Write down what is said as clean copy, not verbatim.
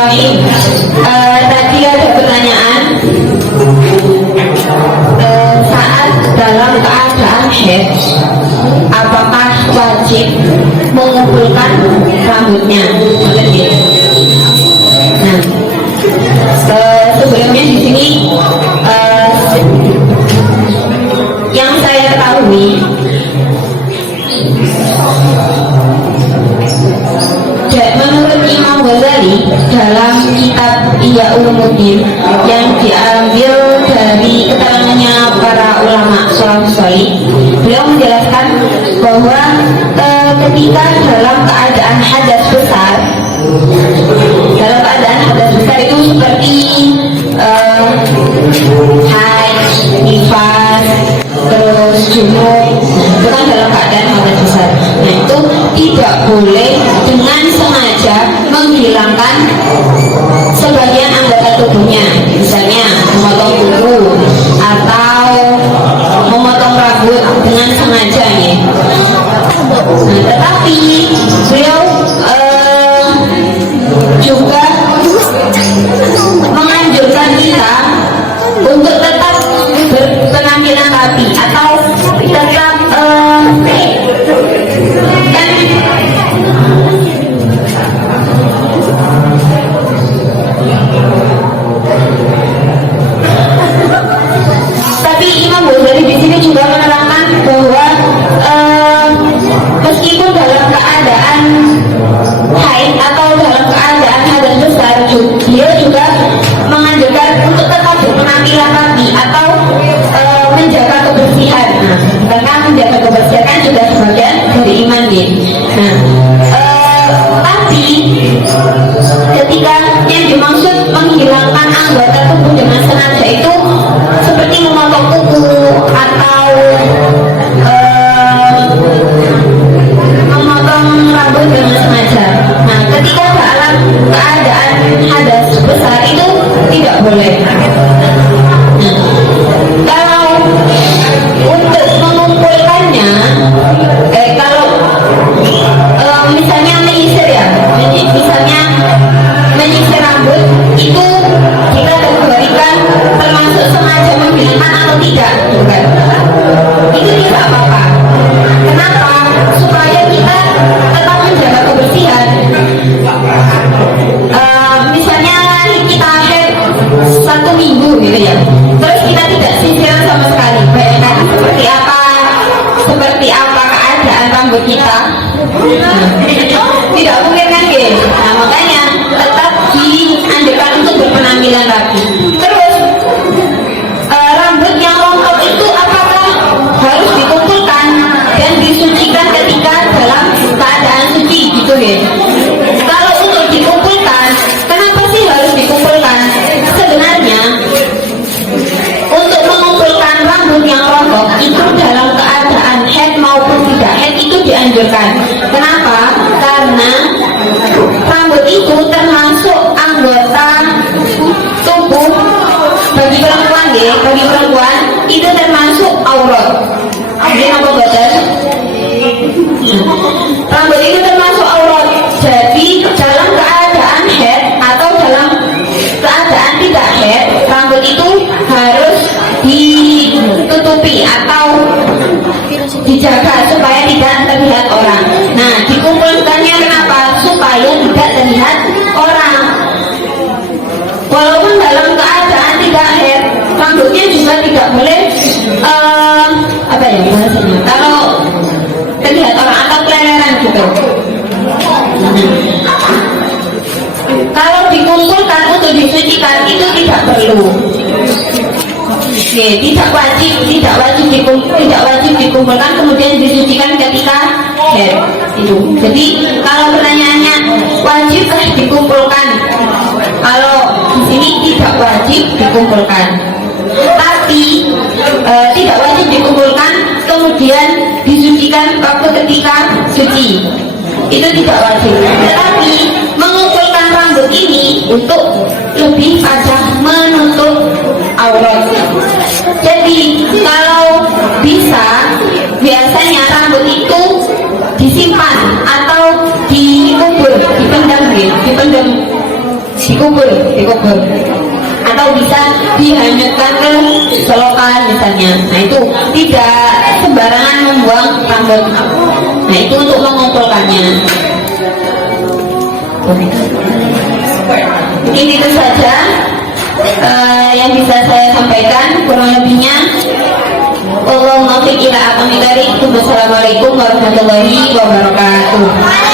Bismillahirrahmanirrahim. Tadi ada pertanyaan, saat dalam keadaan haid, apakah wajib mengumpulkan rambutnya? Nah, sebelumnya di sini yang saya ketahui, menurut Imam Ghazali dalam kitab Ihya Ulumuddin yang diambil dari keterangannya para ulama salafus salih, beliau menjelaskan bahwa ketika dalam keadaan hadas besar, itu seperti haid, nifas, terus junub, itu kan dalam keadaan hadas besar. Nah, itu tidak boleh dengan sengaja menghilangkan sebagian anggota tubuhnya, misalnya memotong kuku atau memotong rambut dengan sengaja ya. Nah, tetapi beliau juga menganjurkan kita untuk tetap berpenampilan rapi atau tetap tapi Imam Ghazali di sini juga menerangkan bahwa meskipun dalam keadaan haid atau dalam keadaan hadas besar, dia juga menganjurkan untuk tetap berpenampilan rapi atau menjaga kebersihan. Nah, karena menjaga kebersihan kan juga sebagian dari iman ya. Nah, tapi ketika yang dimaksud menghilangkan anggota tubuh dengan sengaja itu seperti memotong kuku atau memotong rambut dengan sengaja. Nah, ketika dalam keadaan hadas besar itu tidak boleh. Kalau untuk mengumpulkannya, kalau misalnya menyisir ya, misalnya menyisir rambut itu kita kategorikan termasuk sengaja menghilangkan atau tidak, bukan? Itu tidak apa-apa. Kenapa? Supaya kita tetap menjaga kebersihan. Misalnya kita haid 1 minggu gitu ya, terus kita tidak sisir sama sekali. Bayangkan seperti apa keadaan rambut kita. Tidak mungkin kan gitu. Nah, makanya tetap dianjurkan untuk berpenampilan rapi. Terus rambut yang rontok itu apakah harus dikumpulkan dan disucikan ketika dalam keadaan suci gitu ya? Kalau untuk dikumpulkan, kenapa sih harus dikumpulkan? Sebenarnya untuk mengumpulkan rambut yang rontok itu dalam keadaan haid maupun tidak haid itu dianjurkan. Kenapa? Karena rambut itu termasuk anggota tubuh bagi perempuan ya. Bagi perempuan itu termasuk aurat. Jadi apa badan? Rambut itu termasuk aurat. Jadi dalam keadaan haid atau dalam keadaan tidak haid, rambut itu harus ditutupi atau dijaga supaya tidak terlihat orang. Nah, dikumpulkannya kenapa? Supaya tidak terlihat orang. Walaupun dalam keadaan tidak haid, rambutnya juga tidak boleh apa ya bahasanya? Kalau terlihat orang atau keleleran gitu. Kalau dikumpulkan untuk disucikan itu tidak perlu. Tidak wajib dikumpulkan kemudian disucikan ketika haid itu. Jadi kalau pertanyaannya wajibkah dikumpulkan? Kalau di sini tidak wajib dikumpulkan. Tapi tidak wajib dikumpulkan kemudian disucikan waktu ketika suci. Itu tidak wajib. Tetapi mengumpulkan rambut ini untuk lebih pada menutup aurat. Jadi kalau bisa biasanya rambut itu disimpan atau dikubur, dipendam dikubur atau bisa dihanyutkan ke selokan misalnya. Nah itu tidak sembarangan membuang rambut. Nah itu untuk mengumpulkannya. Mungkin itu saja yang bisa saya sampaikan. Kurang lebihnya Wassalamualaikum warahmatullahi wabarakatuh.